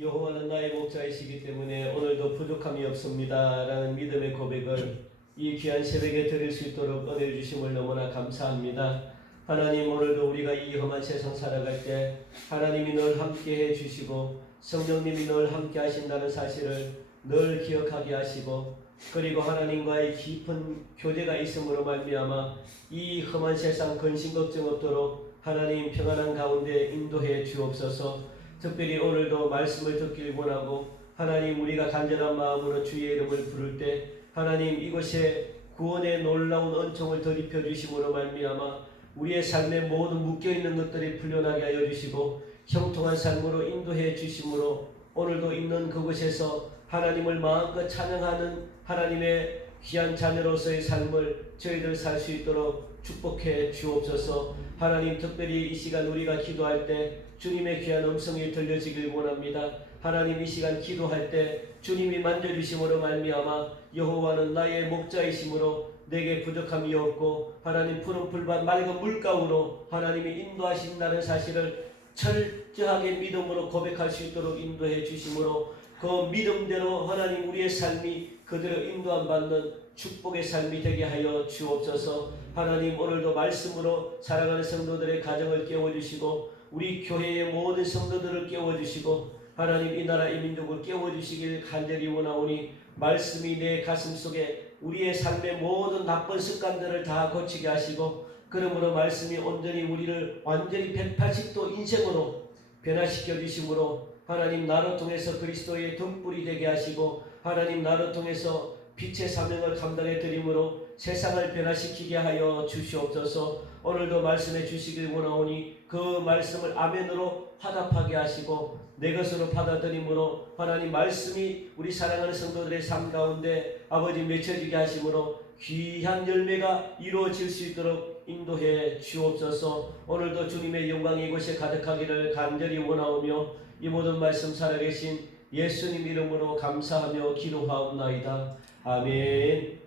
여호와는 나의 목자이시기 때문에 오늘도 부족함이 없습니다 라는 믿음의 고백을 이 귀한 새벽에 드릴 수 있도록 은혜 주심을 너무나 감사합니다. 하나님, 오늘도 우리가 이 험한 세상 살아갈 때 하나님이 늘 함께 해주시고 성령님이 늘 함께 하신다는 사실을 늘 기억하게 하시고, 그리고 하나님과의 깊은 교제가 있음으로 말미암아 이 험한 세상 근심 걱정 없도록 하나님 평안한 가운데 인도해 주옵소서. 특별히 오늘도 말씀을 듣길 원하고, 하나님 우리가 간절한 마음으로 주의 이름을 부를 때 하나님 이곳에 구원의 놀라운 은총을 덧입혀 주심으로 말미암아 우리의 삶의 모든 묶여있는 것들이 풀려나게 하여 주시고 형통한 삶으로 인도해 주심으로 오늘도 있는 그곳에서 하나님을 마음껏 찬양하는 하나님의 귀한 자녀로서의 삶을 저희들 살 수 있도록 축복해 주옵소서. 하나님, 특별히 이 시간 우리가 기도할 때 주님의 귀한 음성이 들려지길 원합니다. 하나님, 이 시간 기도할 때 주님이 만져주심으로 말미암아 여호와는 나의 목자이심으로 내게 부족함이 없고 하나님 푸른 풀밭 맑은 물가으로 하나님이 인도하신다는 사실을 철저하게 믿음으로 고백할 수 있도록 인도해 주심으로 그 믿음대로 하나님 우리의 삶이 그대로 인도함 받는 축복의 삶이 되게 하여 주옵소서. 하나님, 오늘도 말씀으로 사랑하는 성도들의 가정을 깨워주시고 우리 교회의 모든 성도들을 깨워주시고 하나님 이 나라 이 민족을 깨워주시길 간절히 원하오니 말씀이 내 가슴 속에 우리의 삶의 모든 나쁜 습관들을 다 고치게 하시고, 그러므로 말씀이 온전히 우리를 완전히 180도 인생으로 변화시켜 주심으로 하나님 나로 통해서 그리스도의 등불이 되게 하시고 하나님 나로 통해서 빛의 사명을 감당해 드림으로 세상을 변화시키게 하여 주시옵소서. 오늘도 말씀해 주시길 원하오니 그 말씀을 아멘으로 화답하게 하시고 내 것으로 받아들임으로 하나님 말씀이 우리 사랑하는 성도들의 삶 가운데 아버지 맺혀지게 하심으로 귀한 열매가 이루어질 수 있도록 인도해 주옵소서. 오늘도 주님의 영광이 이곳에 가득하기를 간절히 원하오며 이 모든 말씀 살아계신 예수님 이름으로 감사하며 기도하옵나이다. 아멘.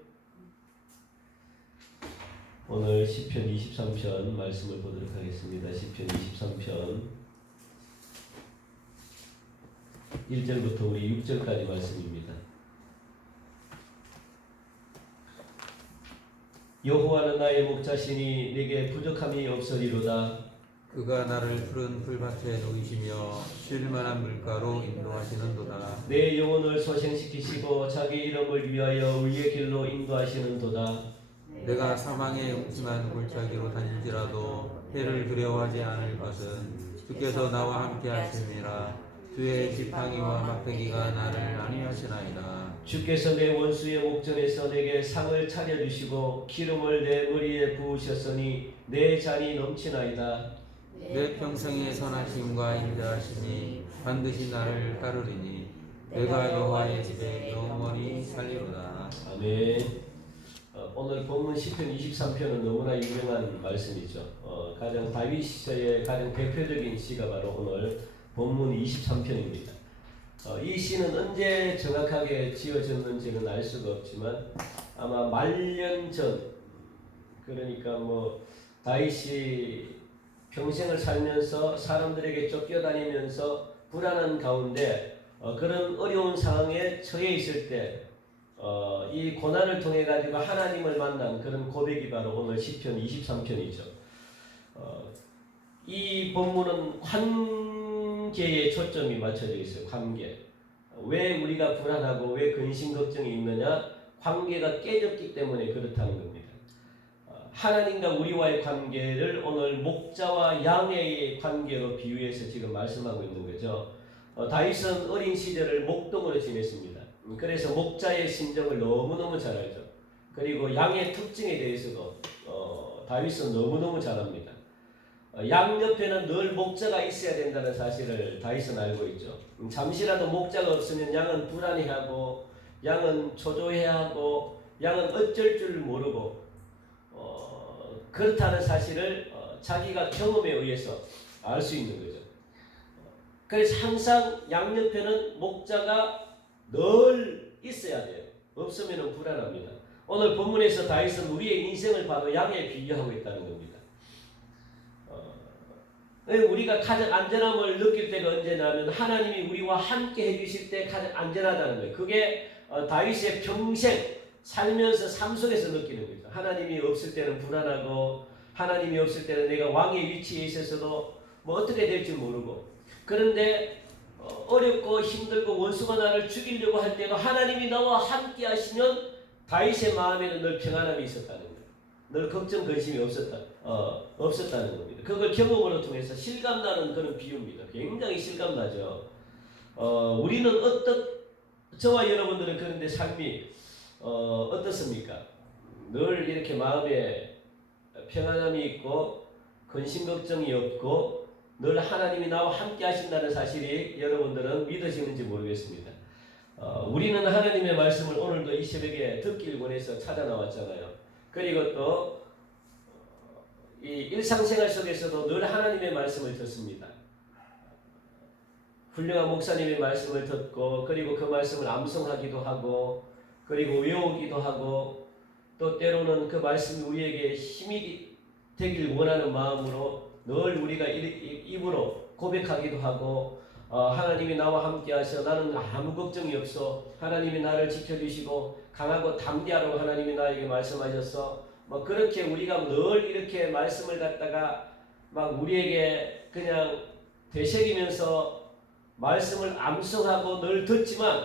오늘 시편 23편 말씀을 보도록 하겠습니다. 시편 23편 1절부터 우리 6절까지 말씀입니다. 여호와는 나의 목자시니 내게 부족함이 없으리로다. 그가 나를 푸른 풀밭에 놓이시며 쉴만한 물가로 인도하시는도다. 내 영혼을 소생시키시고 자기 이름을 위하여 의의 길로 인도하시는도다. 내가 사망의 음침한 골짜기로 다닐지라도 해를 두려워하지 않을 것은 주께서 나와 함께 하심이라. 주의 지팡이와 막대기가 나를 안위하시나이다. 주께서 내 원수의 목전에서 내게 상을 차려주시고 기름을 내 머리에 부으셨으니 내 잔이 넘치나이다. 내 평생의 선하심과 인자하심이 반드시 나를 따르리니 내가 여호와의 집에 영원히 살리로다. 아멘. 오늘 본문 시편 23편은 너무나 유명한 말씀이죠. 가장 다윗 시대의 가장 대표적인 시가 바로 오늘 본문 23편입니다. 이 시는 언제 정확하게 지어졌는지는 알 수가 없지만 아마 말년 전, 그러니까 다윗이 평생을 살면서 사람들에게 쫓겨다니면서 불안한 가운데 그런 어려운 상황에 처해 있을 때 이 고난을 통해 가지고 하나님을 만난 그런 고백이 바로 오늘 시편 23편이죠. 이 본문은 관계에 초점이 맞춰져 있어요. 관계. 왜 우리가 불안하고 왜 근심 걱정이 있느냐? 관계가 깨졌기 때문에 그렇다는 겁니다. 하나님과 우리와의 관계를 오늘 목자와 양의 관계로 비유해서 지금 말씀하고 있는 거죠. 다윗은 어린 시절을 목동으로 지냈습니다. 그래서 목자의 심정을 너무너무 잘 알죠. 그리고 양의 특징에 대해서도 다윗은 너무너무 잘 압니다. 양 옆에는 늘 목자가 있어야 된다는 사실을 다윗은 알고 있죠. 잠시라도 목자가 없으면 양은 불안해하고 양은 초조해하고 양은 어쩔 줄 모르고 그렇다는 사실을 자기가 경험에 의해서 알 수 있는 거죠. 그래서 항상 양옆에는 목자가 늘 있어야 돼요. 없으면 불안합니다. 오늘 본문에서 다윗은 우리의 인생을 봐도 양에 비유하고 있다는 겁니다. 우리가 가장 안전함을 느낄 때가 언제냐면 하나님이 우리와 함께 해주실 때 가장 안전하다는 거예요. 그게 다윗의 평생 살면서 삶 속에서 느끼는 거죠. 하나님이 없을 때는 불안하고 하나님이 없을 때는 내가 왕의 위치에 있어서도 뭐 어떻게 될지 모르고 그런데 어렵고 힘들고 원수가 나를 죽이려고 할 때도 하나님이 나와 함께 하시면 다윗의 마음에는 늘 평안함이 있었다는 거예요. 늘 걱정 근심이 없었다는 겁니다. 그걸 경험으로 통해서 실감나는 그런 비유입니다. 굉장히 실감나죠. 우리는 저와 여러분들은 그런데 삶이 어떻습니까? 늘 이렇게 마음에 평안함이 있고 근심 걱정이 없고 늘 하나님이 나와 함께 하신다는 사실이 여러분들은 믿으시는지 모르겠습니다. 우리는 하나님의 말씀을 오늘도 이 새벽에 듣길 원해서 찾아 나왔잖아요. 그리고 또 이 일상생활 속에서도 늘 하나님의 말씀을 듣습니다. 훌륭한 목사님의 말씀을 듣고 그리고 그 말씀을 암송하기도 하고 그리고 외우기도 하고 또 때로는 그 말씀이 우리에게 힘이 되길 원하는 마음으로 늘 우리가 입으로 고백하기도 하고 하나님이 나와 함께 하셔 나는 아무 걱정이 없어 하나님이 나를 지켜주시고 강하고 담대하라고 하나님이 나에게 말씀하셨어 뭐 그렇게 우리가 늘 이렇게 말씀을 갖다가 막 우리에게 그냥 되새기면서 말씀을 암송하고 늘 듣지만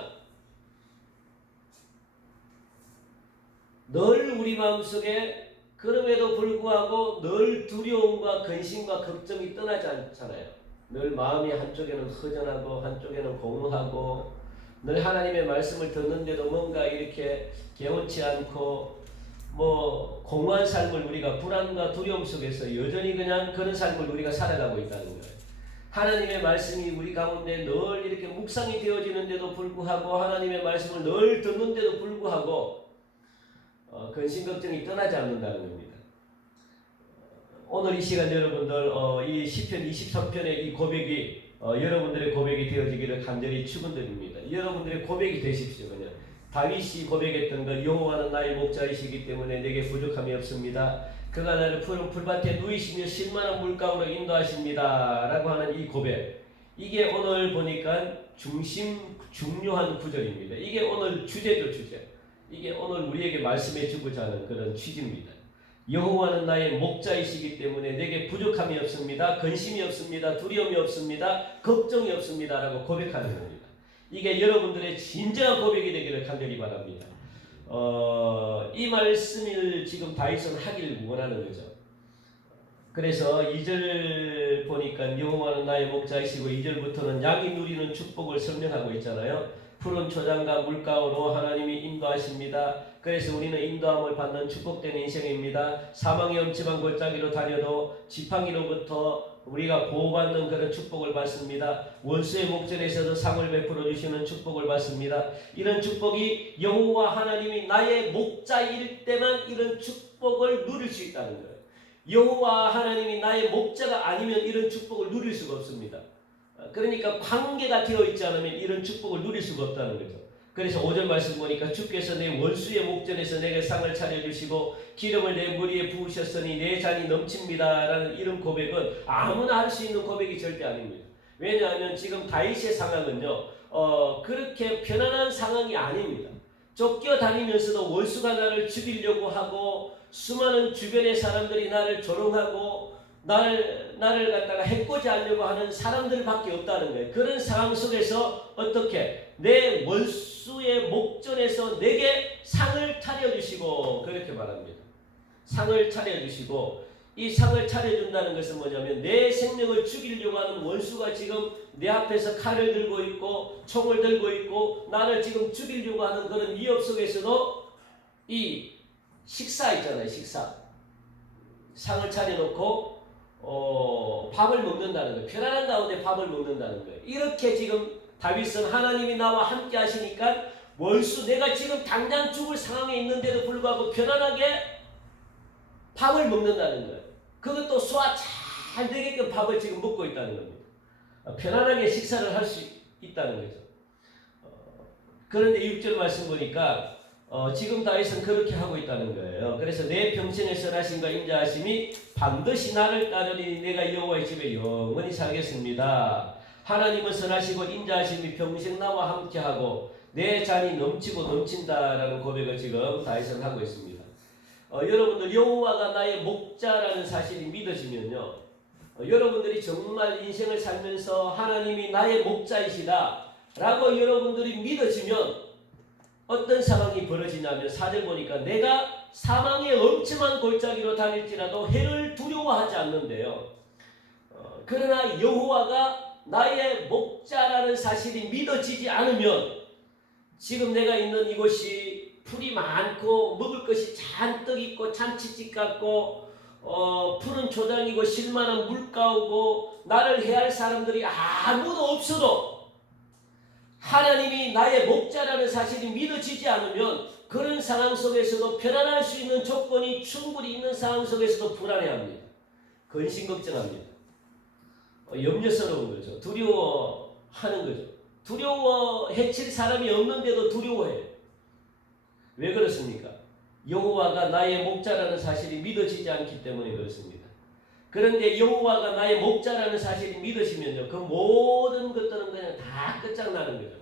늘 우리 마음속에 그럼에도 불구하고 늘 두려움과 근심과 걱정이 떠나지 않잖아요. 늘 마음이 한쪽에는 허전하고 한쪽에는 공허하고 늘 하나님의 말씀을 듣는데도 뭔가 이렇게 개운치 않고 뭐 공허한 삶을 우리가 불안과 두려움 속에서 여전히 그냥 그런 삶을 우리가 살아가고 있다는 거예요. 하나님의 말씀이 우리 가운데 늘 이렇게 묵상이 되어지는데도 불구하고 하나님의 말씀을 늘 듣는데도 불구하고 근심 걱정이 떠나지 않는다는 겁니다. 오늘 이 시간 여러분들 이 시편 23편의 이 고백이 여러분들의 고백이 되어지기를 간절히 축원드립니다. 여러분들의 고백이 되십시오. 그냥 다윗이 고백했던 것 여호와는 나의 목자이시기 때문에 내게 부족함이 없습니다. 그가 나를 푸른 풀밭에 누이시며 실만한 물가로 인도하십니다 라고 하는 이 고백, 이게 오늘 보니까 중요한 구절입니다. 이게 오늘 주제죠. 주제. 이게 오늘 우리에게 말씀해 주고자 하는 그런 취지입니다. 여호와는 나의 목자이시기 때문에 내게 부족함이 없습니다. 근심이 없습니다. 두려움이 없습니다. 걱정이 없습니다 라고 고백하는 겁니다. 이게 여러분들의 진정한 고백이 되기를 간절히 바랍니다. 이 말씀을 지금 다윗은 하길 원하는 거죠. 그래서 2절 보니까 여호와는 나의 목자이시고 2절부터는 양이 누리는 축복을 설명하고 있잖아요. 푸른 초장과 물가로 하나님이 인도하십니다. 그래서 우리는 인도함을 받는 축복된 인생입니다. 사망의 엄침한 골짜기로 다녀도 지팡이로부터 우리가 보호받는 그런 축복을 받습니다. 원수의 목전에서도 상을 베풀어 주시는 축복을 받습니다. 이런 축복이 여호와 하나님이 나의 목자일 때만 이런 축복을 누릴 수 있다는 거예요. 여호와 하나님이 나의 목자가 아니면 이런 축복을 누릴 수가 없습니다. 그러니까 관계가 되어 있지 않으면 이런 축복을 누릴 수가 없다는 거죠. 그래서 5절 말씀 보니까 주께서 내 원수의 목전에서 내게 상을 차려주시고 기름을 내 머리에 부으셨으니 내 잔이 넘칩니다 라는 이런 고백은 아무나 할 수 있는 고백이 절대 아닙니다. 왜냐하면 지금 다윗의 상황은요 그렇게 편안한 상황이 아닙니다. 쫓겨다니면서도 원수가 나를 죽이려고 하고 수많은 주변의 사람들이 나를 조롱하고 나를 갖다가 해코지 하려고 하는 사람들밖에 없다는 거예요. 그런 상황 속에서 어떻게 내 원수의 목전에서 내게 상을 차려주시고 그렇게 말합니다. 상을 차려주시고 이 상을 차려준다는 것은 뭐냐면 내 생명을 죽이려고 하는 원수가 지금 내 앞에서 칼을 들고 있고 총을 들고 있고 나를 지금 죽이려고 하는 그런 위협 속에서도 이 식사 있잖아요. 식사. 상을 차려놓고 밥을 먹는다는 거예요. 편안한 가운데 밥을 먹는다는 거예요. 이렇게 지금 다윗은 하나님이 나와 함께 하시니까 원수 내가 지금 당장 죽을 상황에 있는데도 불구하고 편안하게 밥을 먹는다는 거예요. 그것도 소화 잘 되게끔 밥을 지금 먹고 있다는 겁니다. 편안하게 식사를 할 수 있다는 거죠. 그런데 6절 말씀 보니까 지금 다윗은 그렇게 하고 있다는 거예요. 그래서 내 평생의 선하심과 인자하심이 반드시 나를 따르니 내가 여호와의 집에 영원히 살겠습니다. 하나님은 선하시고 인자하심이 평생 나와 함께하고 내 잔이 넘치고 넘친다라는 고백을 지금 다윗은 하고 있습니다. 여러분들 여호와가 나의 목자라는 사실이 믿어지면요, 여러분들이 정말 인생을 살면서 하나님이 나의 목자이시다 라고 여러분들이 믿어지면 어떤 상황이 벌어지냐면 4절 보니까 내가 사망의 엄침한 골짜기로 다닐지라도 해를 두려워하지 않는데요. 그러나 여호와가 나의 목자라는 사실이 믿어지지 않으면 지금 내가 있는 이곳이 풀이 많고 먹을 것이 잔뜩 있고 잔치집 같고 푸른 초장이고 실만한 물가오고 나를 해할 사람들이 아무도 없어도 하나님이 나의 목자라는 사실이 믿어지지 않으면 그런 상황 속에서도 편안할 수 있는 조건이 충분히 있는 상황 속에서도 불안해합니다. 근심 걱정합니다. 염려스러운 거죠. 두려워하는 거죠. 두려워 해칠 사람이 없는데도 두려워해요. 왜 그렇습니까? 여호와가 나의 목자라는 사실이 믿어지지 않기 때문에 그렇습니다. 그런데 여호와가 나의 목자라는 사실이 믿어지면요, 그 모든 것들은 그냥 다 끝장나는 거죠.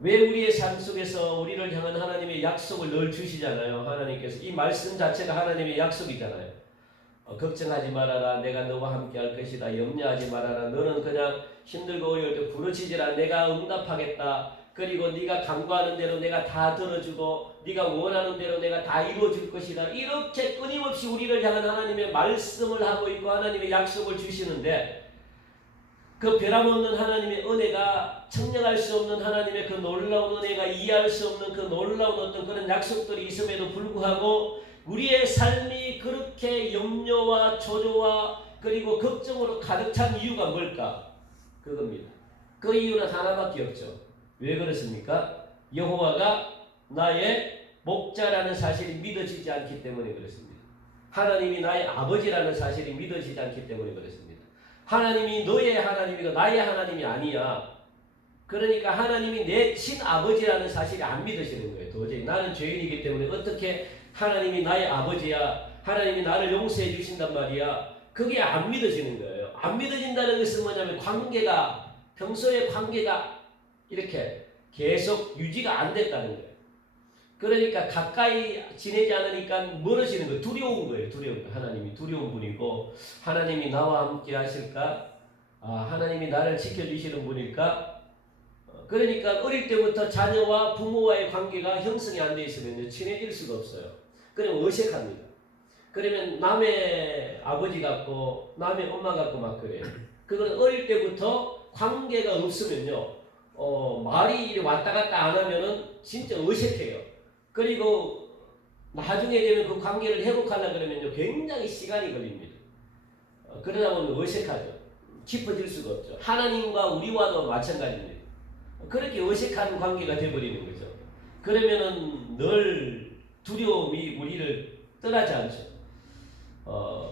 왜 우리의 삶 속에서 우리를 향한 하나님의 약속을 늘 주시잖아요. 하나님께서 이 말씀 자체가 하나님의 약속이잖아요. 걱정하지 말아라, 내가 너와 함께 할 것이다. 염려하지 말아라, 너는 그냥 힘들고 어려울 때 부르짖으라, 내가 응답하겠다. 그리고 네가 간구하는 대로 내가 다 들어주고 네가 원하는 대로 내가 다 이루어줄 것이다. 이렇게 끊임없이 우리를 향한 하나님의 말씀을 하고 있고 하나님의 약속을 주시는데, 그 변함없는 하나님의 은혜가, 청량할 수 없는 하나님의 그 놀라운 은혜가 이해할 수 없는 그 놀라운 어떤 그런 약속들이 있음에도 불구하고 우리의 삶이 그렇게 염려와 조조와 그리고 걱정으로 가득 찬 이유가 뭘까? 그겁니다. 그 이유는 하나밖에 없죠. 왜 그렇습니까? 여호와가 나의 목자라는 사실이 믿어지지 않기 때문에 그렇습니다. 하나님이 나의 아버지라는 사실이 믿어지지 않기 때문에 그렇습니다. 하나님이 너의 하나님이고 나의 하나님이 아니야. 그러니까 하나님이 내 친아버지라는 사실이 안 믿어지는 거예요. 도저히 나는 죄인이기 때문에 어떻게 하나님이 나의 아버지야, 하나님이 나를 용서해 주신단 말이야, 그게 안 믿어지는 거예요. 안 믿어진다는 것은 뭐냐면 관계가, 평소의 관계가 이렇게 계속 유지가 안 됐다는 거예요. 그러니까 가까이 지내지 않으니까 멀어지는 거예요. 두려운 거예요. 두려운 거예요. 하나님이 두려운 분이고 하나님이 나와 함께 하실까? 하나님이 나를 지켜주시는 분일까? 그러니까 어릴 때부터 자녀와 부모와의 관계가 형성이 안 돼 있으면 친해질 수가 없어요. 그럼 어색합니다. 그러면 남의 아버지 같고 남의 엄마 같고 막 그래요. 그건 어릴 때부터 관계가 없으면요, 말이 왔다 갔다 안 하면은 진짜 어색해요. 그리고 나중에 되면 그 관계를 회복하려고 그러면요, 굉장히 시간이 걸립니다. 그러다 보면 어색하죠. 깊어질 수가 없죠. 하나님과 우리와도 마찬가지입니다. 그렇게 어색한 관계가 되어버리는 거죠. 그러면은 늘 두려움이 우리를 떠나지 않죠.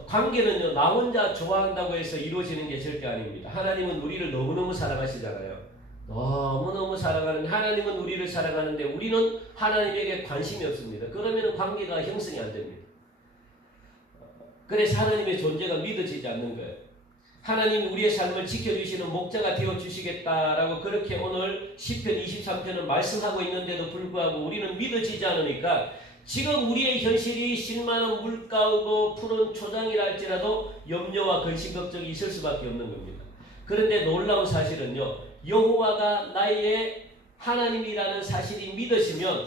관계는요, 나 혼자 좋아한다고 해서 이루어지는 게 절대 아닙니다. 하나님은 우리를 너무너무 사랑하시잖아요. 너무너무 사랑하는데, 하나님은 우리를 사랑하는데 우리는 하나님에게 관심이 없습니다. 그러면 관계가 형성이 안 됩니다. 그래서 하나님의 존재가 믿어지지 않는 거예요. 하나님이 우리의 삶을 지켜주시는 목자가 되어주시겠다라고 그렇게 오늘 시편 23편은 말씀하고 있는데도 불구하고 우리는 믿어지지 않으니까 지금 우리의 현실이 실만한 물가오고 푸른 초장이라 할지라도 염려와 근심 걱정이 있을 수밖에 없는 겁니다. 그런데 놀라운 사실은요, 여호와가 나의 하나님이라는 사실이 믿어지면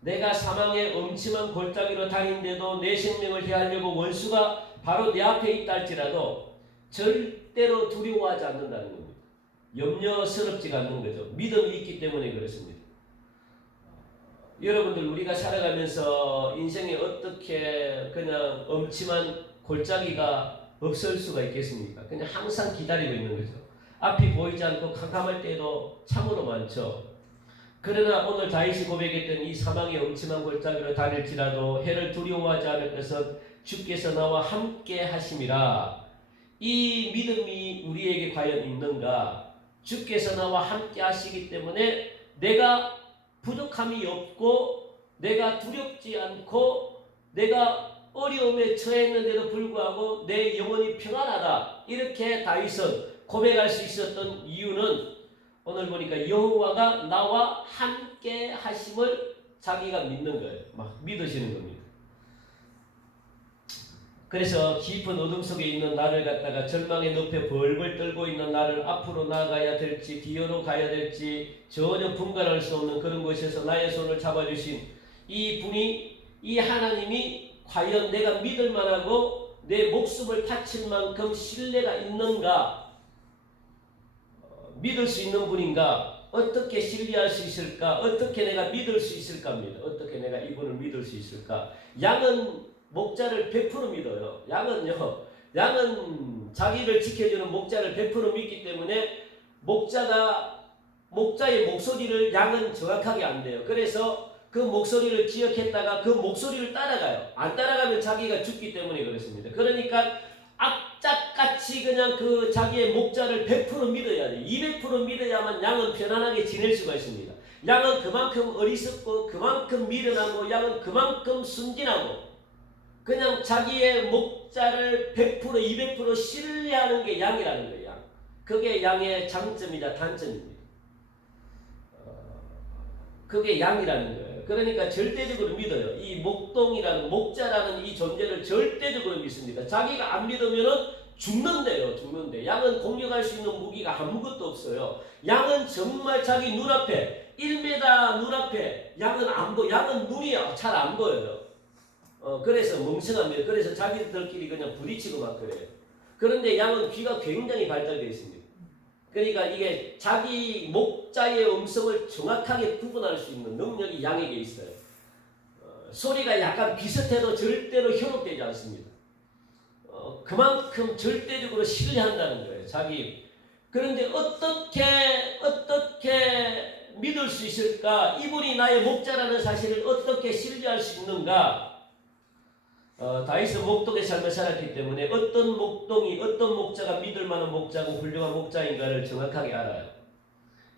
내가 사망의 엄침한 골짜기로 다닌데도 내 생명을 해하려고 원수가 바로 내 앞에 있다 할지라도 절대로 두려워하지 않는다는 겁니다. 염려스럽지가 않는 거죠. 믿음이 있기 때문에 그렇습니다. 여러분들, 우리가 살아가면서 인생에 어떻게 그냥 엄침한 골짜기가 없을 수가 있겠습니까? 그냥 항상 기다리고 있는 거죠. 앞이 보이지 않고 캄캄할 때도 참으로 많죠. 그러나 오늘 다윗이 고백했던 이 사망의 엄침한 골짜기로 다닐지라도 해를 두려워하지 않을 것은 주께서 나와 함께 하심이라. 이 믿음이 우리에게 과연 있는가? 주께서 나와 함께 하시기 때문에 내가 부족함이 없고 내가 두렵지 않고 내가 어려움에 처했는데도 불구하고 내 영혼이 평안하다. 이렇게 다윗은 고백할 수 있었던 이유는 오늘 보니까 여호와가 나와 함께 하심을 자기가 믿는 거예요. 막 믿으시는 겁니다. 그래서 깊은 어둠 속에 있는 나를 갖다가 절망의 늪에 벌벌 떨고 있는 나를 앞으로 나아가야 될지 뒤로 가야 될지 전혀 분간할 수 없는 그런 곳에서 나의 손을 잡아주신 이 분이, 이 하나님이 과연 내가 믿을 만하고 내 목숨을 바칠 만큼 신뢰가 있는가, 믿을 수 있는 분인가, 어떻게 신뢰할 수 있을까, 어떻게 내가 믿을 수 있을까 합니다. 어떻게 내가 이분을 믿을 수 있을까. 양은 목자를 100% 믿어요. 양은 자기를 지켜주는 목자를 100% 믿기 때문에 목자의 목소리를 양은 정확하게 안 돼요. 그래서 그 목소리를 기억했다가 그 목소리를 따라가요. 안 따라가면 자기가 죽기 때문에 그렇습니다. 그러니까 악착같이 그냥 그 자기의 목자를 100% 믿어야 돼. 200% 믿어야만 양은 편안하게 지낼 수가 있습니다. 양은 그만큼 어리석고 그만큼 미련하고 양은 그만큼 순진하고 그냥 자기의 목자를 100% 200% 신뢰하는 게 양이라는 거예요. 양. 그게 양의 장점이자 단점입니다. 그게 양이라는 거예요. 그러니까 절대적으로 믿어요. 이 목동이라는 목자라는 이 존재를 절대적으로 믿습니다. 자기가 안 믿으면은 죽는데요. 죽는데. 양은 공격할 수 있는 무기가 아무것도 없어요. 양은 정말 자기 눈앞에 1m 눈앞에 양은 안 보여. 양은 눈이 잘 안 보여요. 그래서 멍청합니다. 그래서 자기들끼리 그냥 부딪히고 막 그래요. 그런데 양은 귀가 굉장히 발달되어 있습니다. 그러니까 이게 자기 목자의 음성을 정확하게 구분할 수 있는 능력이 양에게 있어요. 소리가 약간 비슷해도 절대로 현혹되지 않습니다. 그만큼 절대적으로 신뢰한다는 거예요. 그런데 어떻게 믿을 수 있을까? 이분이 나의 목자라는 사실을 어떻게 신뢰할 수 있는가? 다윗은 목동의 삶을 살았기 때문에 어떤 목자가 믿을 만한 목자고 훌륭한 목자인가를 정확하게 알아요.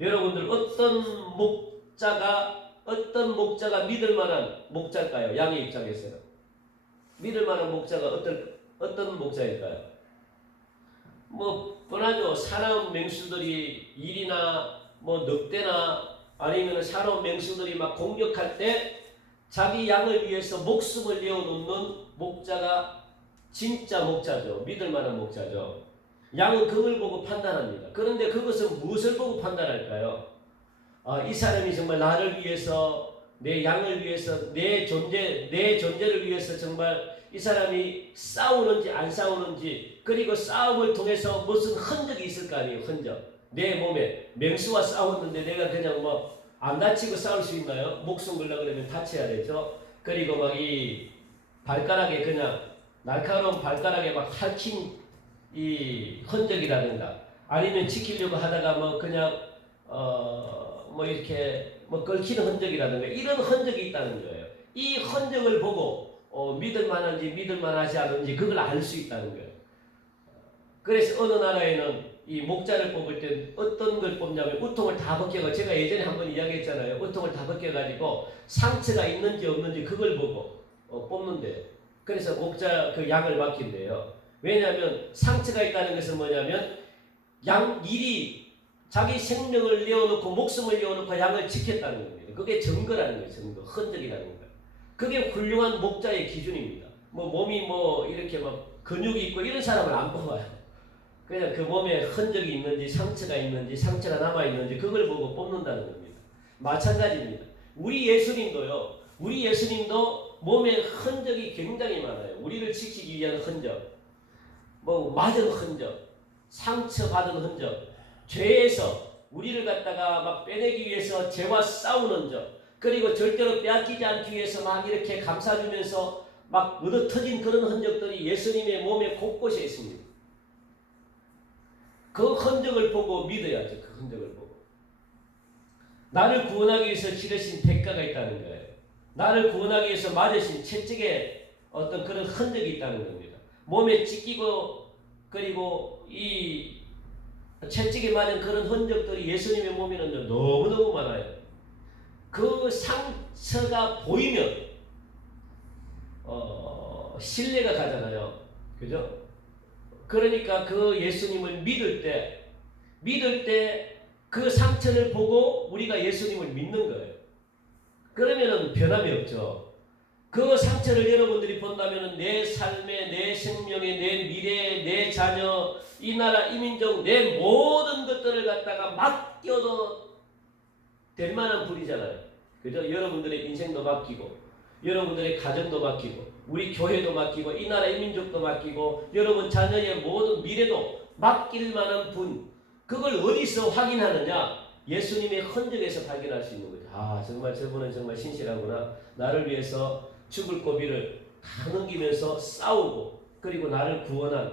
여러분들 어떤 목자가 믿을 만한 목자일까요? 양의 입장에서는 믿을 만한 목자가 어떤 목자일까요? 뭐 뻔하죠. 사나운 맹수들이 일이나 뭐 늑대나 아니면 사나운 맹수들이 막 공격할 때 자기 양을 위해서 목숨을 내어놓는 목자가 진짜 목자죠. 믿을 만한 목자죠. 양은 그걸 보고 판단합니다. 그런데 그것은 무엇을 보고 판단할까요? 이 사람이 정말 나를 위해서, 내 양을 위해서, 내 존재를 위해서 정말 이 사람이 싸우는지 안 싸우는지, 그리고 싸움을 통해서 무슨 흔적이 있을 거 아니에요. 흔적. 내 몸에 맹수와 싸웠는데 내가 그냥 뭐 안 다치고 싸울 수 있나요? 목숨 걸려 그러면 다쳐야 되죠. 그리고 막 이 발가락에 그냥 날카로운 발가락에 막 핥힌 이 흔적이라든가 아니면 지키려고 하다가 뭐 그냥 뭐 이렇게 뭐 걸치는 흔적이라든가 이런 흔적이 있다는 거예요. 이 흔적을 보고 믿을 만한지 믿을 만하지 않은지 그걸 알 수 있다는 거예요. 그래서 어느 나라에는 이 목자를 뽑을 때 어떤 걸 뽑냐면 우통을 다 벗겨가, 제가 예전에 한번 이야기했잖아요. 우통을 다 벗겨가지고 상처가 있는지 없는지 그걸 보고 뽑는데요. 그래서 목자 그 양을 맡긴대요. 왜냐하면 상처가 있다는 것은 뭐냐면 일이 자기 생명을 내어놓고 목숨을 내어놓고 양을 지켰다는 겁니다. 그게 증거라는 거예요. 증거, 흔적이라는 거예요. 그게 훌륭한 목자의 기준입니다. 뭐 몸이 뭐 이렇게 막 근육이 있고 이런 사람을 안 뽑아요. 그냥 그 몸에 흔적이 있는지 상처가 있는지 상처가 남아있는지 그걸 보고 뽑는다는 겁니다. 마찬가지입니다. 우리 예수님도 몸에 흔적이 굉장히 많아요. 우리를 지키기 위한 흔적, 뭐 맞은 흔적, 상처받은 흔적, 죄에서 우리를 갖다가 막 빼내기 위해서 죄와 싸우는 적, 그리고 절대로 빼앗기지 않기 위해서 막 이렇게 감싸주면서 막 얻어터진 그런 흔적들이 예수님의 몸에 곳곳에 있습니다. 그 흔적을 보고 믿어야죠. 그 흔적을 보고. 나를 구원하기 위해서 치르신 대가가 있다는 거예요. 나를 구원하기 위해서 맞으신 채찍에 어떤 그런 흔적이 있다는 겁니다. 몸에 찢기고 그리고 이 채찍에 맞은 그런 흔적들이 예수님의 몸에는 너무너무 많아요. 그 상처가 보이면 신뢰가 가잖아요. 그죠? 그러니까 그 예수님을 믿을 때 그 상처를 보고 우리가 예수님을 믿는 거예요. 그러면은 변함이 없죠. 그 상처를 여러분들이 본다면은 내 삶에, 내 생명에, 내 미래에, 내 자녀, 이 나라, 이 민족, 내 모든 것들을 갖다가 맡겨도 될 만한 분이잖아요. 그죠? 여러분들의 인생도 맡기고, 여러분들의 가정도 맡기고, 우리 교회도 맡기고, 이 나라, 이 민족도 맡기고, 여러분 자녀의 모든 미래도 맡길 만한 분. 그걸 어디서 확인하느냐? 예수님의 흔적에서 발견할 수 있는 거죠. 아, 정말 저분은 정말 신실하구나. 나를 위해서 죽을 고비를 다 넘기면서 싸우고, 그리고 나를 구원한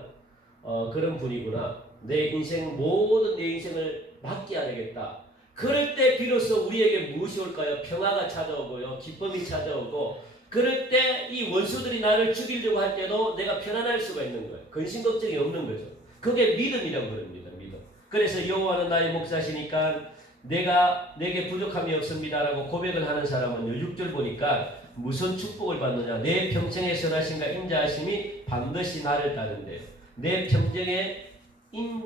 그런 분이구나. 내 인생, 모든 내 인생을 맡겨야 되겠다. 그럴 때 비로소 우리에게 무엇이 올까요? 평화가 찾아오고요. 기쁨이 찾아오고, 그럴 때 이 원수들이 나를 죽이려고 할 때도 내가 편안할 수가 있는 거예요. 근심 걱정이 없는 거죠. 그게 믿음이라고 그럽니다. 믿음. 그래서 여호와는 나의 목자시니까 내게 부족함이 없습니다라고 고백을 하는 사람은요, 6절 보니까 무슨 축복을 받느냐? 내 평생의 선하심과 인자하심이 반드시 나를 따른대요. 내 평생의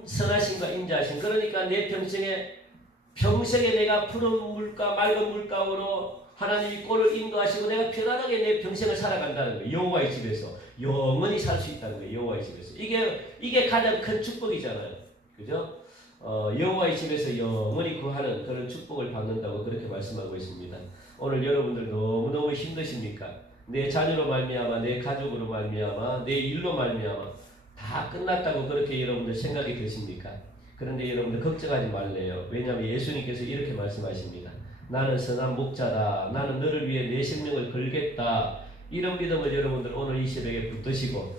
선하심과 인자하심, 그러니까 내 평생에 내가 푸른 물가 맑은 물가로 하나님이 꼴을 인도하시고 내가 편안하게 내 평생을 살아간다는 거예요. 여호와의 집에서 영원히 살 수 있다는 거예요. 여호와의 집에서 이게 가장 큰 축복이잖아요. 그죠? 여호와의 집에서 영원히 구하는 그런 축복을 받는다고 그렇게 말씀하고 있습니다. 오늘 여러분들 너무너무 힘드십니까? 내 자녀로 말미암아, 내 가족으로 말미암아, 내 일로 말미암아 다 끝났다고 그렇게 여러분들 생각이 드십니까? 그런데 여러분들 걱정하지 말래요. 왜냐하면 예수님께서 이렇게 말씀하십니다. 나는 선한 목자다. 나는 너를 위해 내 생명을 걸겠다. 이런 믿음을 여러분들 오늘 이 새벽에 붙드시고,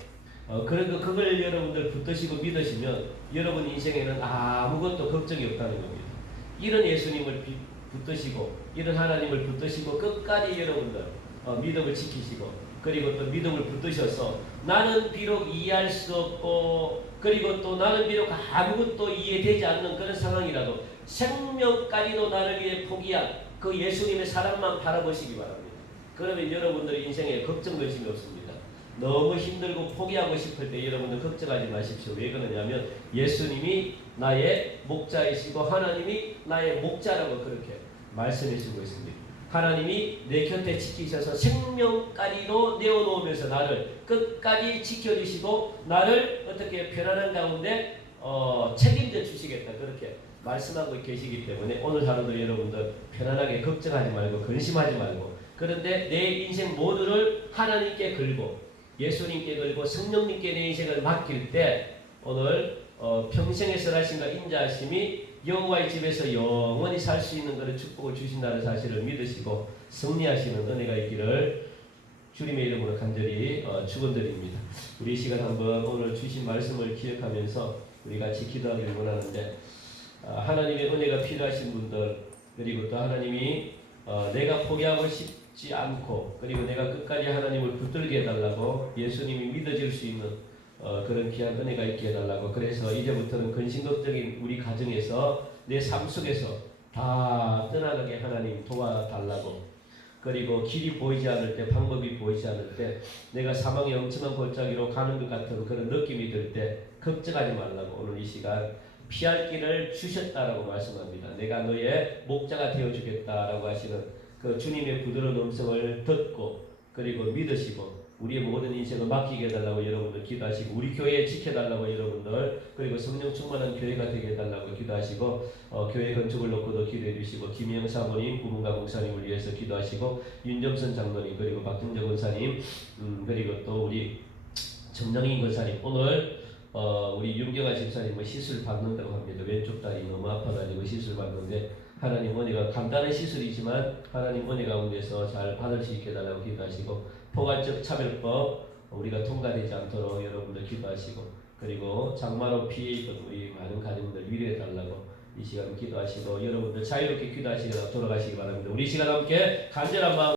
그리고 그걸 여러분들 붙드시고 믿으시면 여러분 인생에는 아무것도 걱정이 없다는 겁니다. 이런 예수님을 붙드시고, 이런 하나님을 붙드시고 끝까지 여러분들 믿음을 지키시고, 그리고 또 믿음을 붙드셔서 나는 비록 이해할 수 없고, 그리고 또 나는 비록 아무것도 이해되지 않는 그런 상황이라도 생명까지도 나를 위해 포기한 그 예수님의 사랑만 바라보시기 바랍니다. 그러면 여러분들의 인생에 걱정 근심이 없습니다. 너무 힘들고 포기하고 싶을 때 여러분들 걱정하지 마십시오. 왜 그러냐면 예수님이 나의 목자이시고 하나님이 나의 목자라고 그렇게 말씀해주고 있습니다. 하나님이 내 곁에 지키셔서 생명까지도 내어놓으면서 나를 끝까지 지켜주시고 나를 어떻게 편안한 가운데 책임져 주시겠다 그렇게 말씀하고 계시기 때문에 오늘 하루도 여러분들 편안하게 걱정하지 말고 근심하지 말고, 그런데 내 인생 모두를 하나님께 걸고 예수님께 걸고 성령님께 내 인생을 맡길 때 오늘 평생의 선하심과 인자하심이 여호와의 집에서 영원히 살 수 있는 그런 축복을 주신다는 사실을 믿으시고 승리하시는 은혜가 있기를 주님의 이름으로 간절히 축원드립니다. 우리 이 시간 한번 오늘 주신 말씀을 기억하면서 우리 같이 기도하기를 원하는데, 하나님의 은혜가 필요하신 분들, 그리고 또 하나님이 내가 포기하고 싶지 않고 그리고 내가 끝까지 하나님을 붙들게 해달라고 예수님이 믿어질 수 있는 그런 귀한 은혜가 있게 해달라고, 그래서 이제부터는 근심걱정인 우리 가정에서 내 삶 속에서 다 떠나가게 하나님 도와달라고, 그리고 길이 보이지 않을 때, 방법이 보이지 않을 때, 내가 사망의 엄청난 골짜기로 가는 것 같은 그런 느낌이 들 때 걱정하지 말라고 오늘 이 시간 피할 길을 주셨다라고 말씀합니다. 내가 너의 목자가 되어주겠다라고 하시는 그 주님의 부드러운 음성을 듣고 그리고 믿으시고 우리의 모든 인생을 맡기게 해달라고 여러분들 기도하시고, 우리 교회에 지켜달라고 여러분들, 그리고 성령 충만한 교회가 되게 해달라고 기도하시고, 교회 건축을 놓고도 기도해 주시고, 김영 사모님, 부문가 목사님을 위해서 기도하시고, 윤점선 장로님, 그리고 박정재 권사님, 그리고 또 우리 정정인 권사님, 오늘 우리 윤경아 집사님은 시술 받는다고 합니다. 왼쪽 다리 너무 아파가지고 시술 받는데 하나님 은혜가, 간단한 시술이지만 하나님 은혜 가운데서 잘 받을 수 있게 해달라고 기도하시고, 포괄적 차별법 우리가 통과되지 않도록 여러분들 기도하시고, 그리고 장마로 피해 있던 우리 많은 가정들 위로해 달라고 이 시간 기도하시고, 여러분들 자유롭게 기도하시고 돌아가시기 바랍니다. 우리 시간 함께 간절한 마음